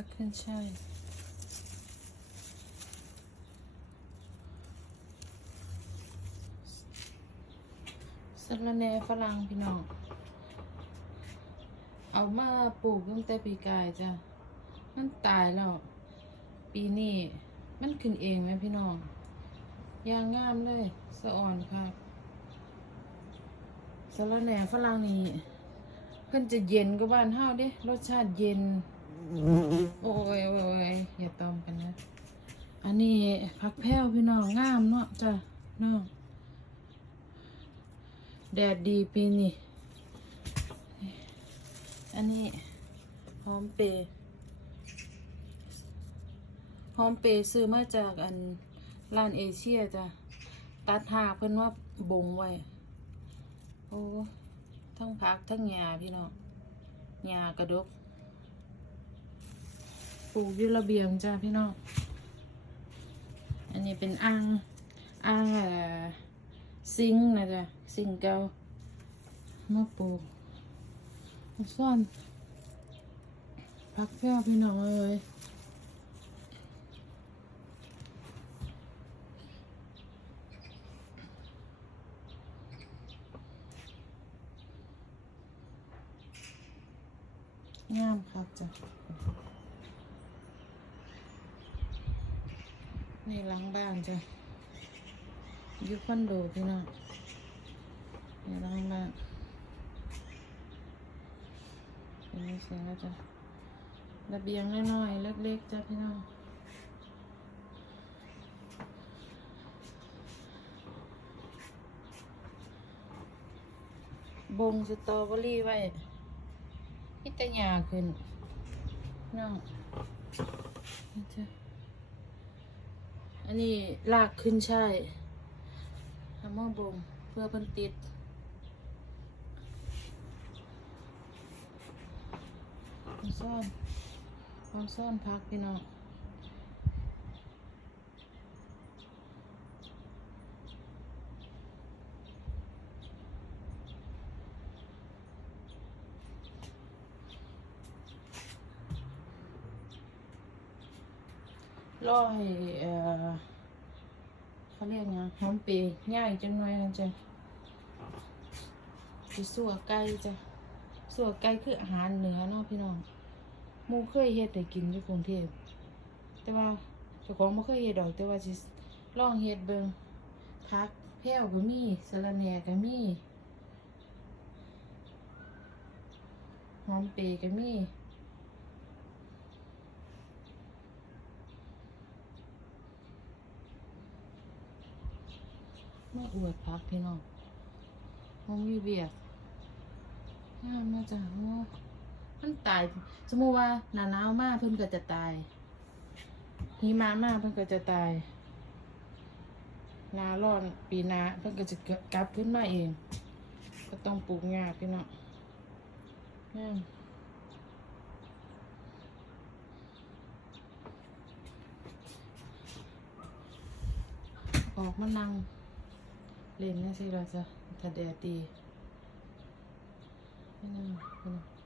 พักขึ้นใช่ายสะระแหน่ฝรั่งพี่น้อง เอามาปลูกตั้งแต่ปีกายจ้ะ มันตายแล้ว ปีนี้มันขึ้นเองไหมพี่น้องยางงามเลย สะอ่อนค่ะสะระแหน่ฝรั่งนี่เพิ่นจะเย็นกว่าบ้านเฮาเด้รสชาติเย็น โอ้ยโอ้ยอย่าตอมกันนะ อันนี้ผักแพ้วพี่น้องงามเนาะจ้ะน้องแดดดีปีนี้อันนี้หอมเปรย์หอมเปรย์ซื้อมาจากอันร้านเอเชียจ้ะตัดหาเพิ่นว่าบงไว้ โอ้ทั้งพักทั้งหญ้าพี่น้องหญ้ากระดก ลูกอยู่ระเบียงจ้าพี่น้องอันนี้เป็นอ่างอ่างอ่าซิงนะจ๊ะซิงเก่ามาปลูกมาซ่อนพักแพ้วพี่น้องเอ้ยงามครับจ้ะ นี่หล้างบ้านจ้ะยุคคอนโดพี่น้องนี่หล้างบ้านเป็นเสียงแล้วจ้ะระเบียงน้อยๆเล็กๆจ้ะพี่น้องบงสตรอเบอรี่ไว้ที่ตยาขึ้นน้องนี่จ้ะ อันนี้ลากขึ้นใช่ทำหม้อบงเพื่อพันติด ซ่อนความซ่อนพักพี่น้อง รอให้เออเขาเรียกไงหอมเปรย์ง่ายจังหน่อยนะจ๊ะสิสัวไก่จ้ะสัวไก่คืออาหารเหนือเนาะพี่น้องมูเคยเฮ็ดแต่กินอยู่กรุงเทพแต่ว่าเจ้าของบ่เคยเฮ็ดดอกแต่ว่าสิลองเฮ็ดเบิ่งผักแพ้วก็มีสะระแหน่ก็มีหอมเปรย์ก็มี มาอวดพักพี่น้องมันมีเบียกงามนะจ๊ะโอ้มันตาย สมมติว่าหนาหนาวมากเพิ่นก็จะตายหิมะมากเพิ่นก็จะตายหนาร้อนปีหนาเพิ่นก็จะกลับขึ้นมาเอง ก็ต้องปลูกยาพี่น้องงามออกมานั่ง เล่นนะสิเราจะถัดแดดดีไม่นั่งไม่นั่ง